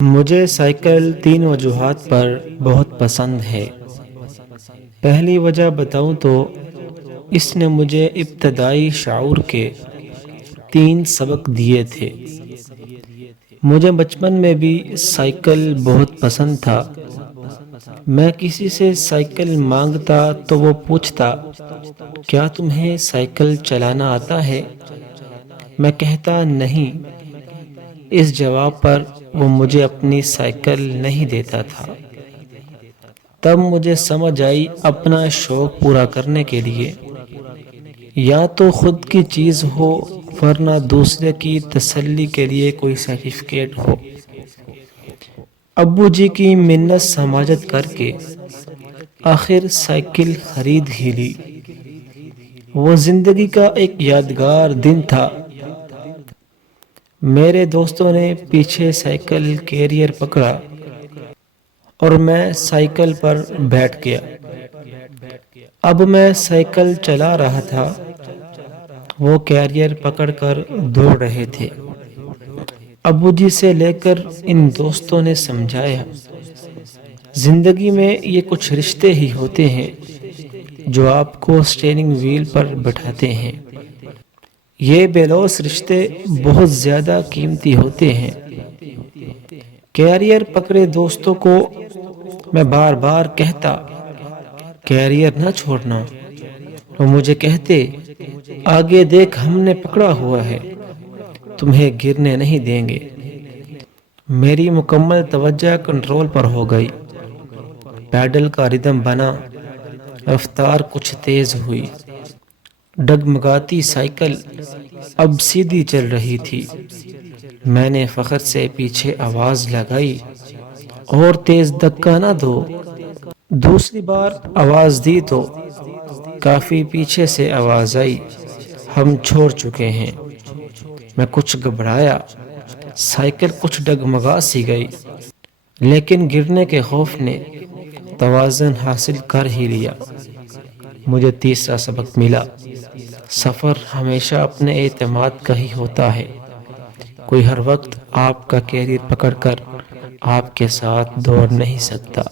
مجھے سائیکل تین وجوہات پر بہت پسند ہے۔ پہلی وجہ بتاؤں تو اس نے مجھے ابتدائی شعور کے 3 سبق دیے تھے۔ مجھے بچپن میں بھی سائیکل بہت پسند تھا۔ میں کسی سے سائیکل مانگتا تو وہ پوچھتا، کیا تمہیں سائیکل چلانا آتا ہے؟ میں کہتا نہیں۔ اس جواب پر وہ مجھے اپنی سائیکل نہیں دیتا تھا۔ تب مجھے سمجھ آئی، اپنا شوق پورا کرنے کے لیے یا تو خود کی چیز ہو ورنہ دوسرے کی تسلی کے لیے کوئی سرٹیفکیٹ ہو۔ ابو جی کی منت سماجت کر کے آخر سائیکل خرید ہی لی۔ وہ زندگی کا ایک یادگار دن تھا۔ میرے دوستوں نے پیچھے سائیکل کیریئر پکڑا اور میں سائیکل پر بیٹھ گیا۔ اب میں سائیکل چلا رہا تھا، وہ کیریئر پکڑ کر دوڑ رہے تھے۔ ابو جی سے لے کر ان دوستوں نے سمجھایا، زندگی میں یہ کچھ رشتے ہی ہوتے ہیں جو آپ کو اسٹیئرنگ وہیل پر بٹھاتے ہیں۔ یہ بے لوث رشتے بہت زیادہ قیمتی ہوتے ہیں۔ کیریئر پکڑے دوستوں کو میں بار بار کہتا، کیریئر نہ چھوڑنا۔ وہ مجھے کہتے، آگے دیکھ، ہم نے پکڑا ہوا ہے، تمہیں گرنے نہیں دیں گے۔ میری مکمل توجہ کنٹرول پر ہو گئی۔ پیڈل کا ردم بنا، رفتار کچھ تیز ہوئی۔ ڈگمگاتی سائیکل اب سیدھی چل رہی تھی۔ میں نے فخر سے پیچھے آواز لگائی، اور تیز دھکا نہ دو۔ دوسری بار آواز دی تو کافی پیچھے سے آواز آئی، ہم چھوڑ چکے ہیں۔ میں کچھ گھبرایا، سائیکل کچھ ڈگمگا سی گئی، لیکن گرنے کے خوف نے توازن حاصل کر ہی لیا۔ مجھے تیسرا سبق ملا، سفر ہمیشہ اپنے اعتماد کا ہی ہوتا ہے۔ کوئی ہر وقت آپ کا کیریئر پکڑ کر آپ کے ساتھ دوڑ نہیں سکتا۔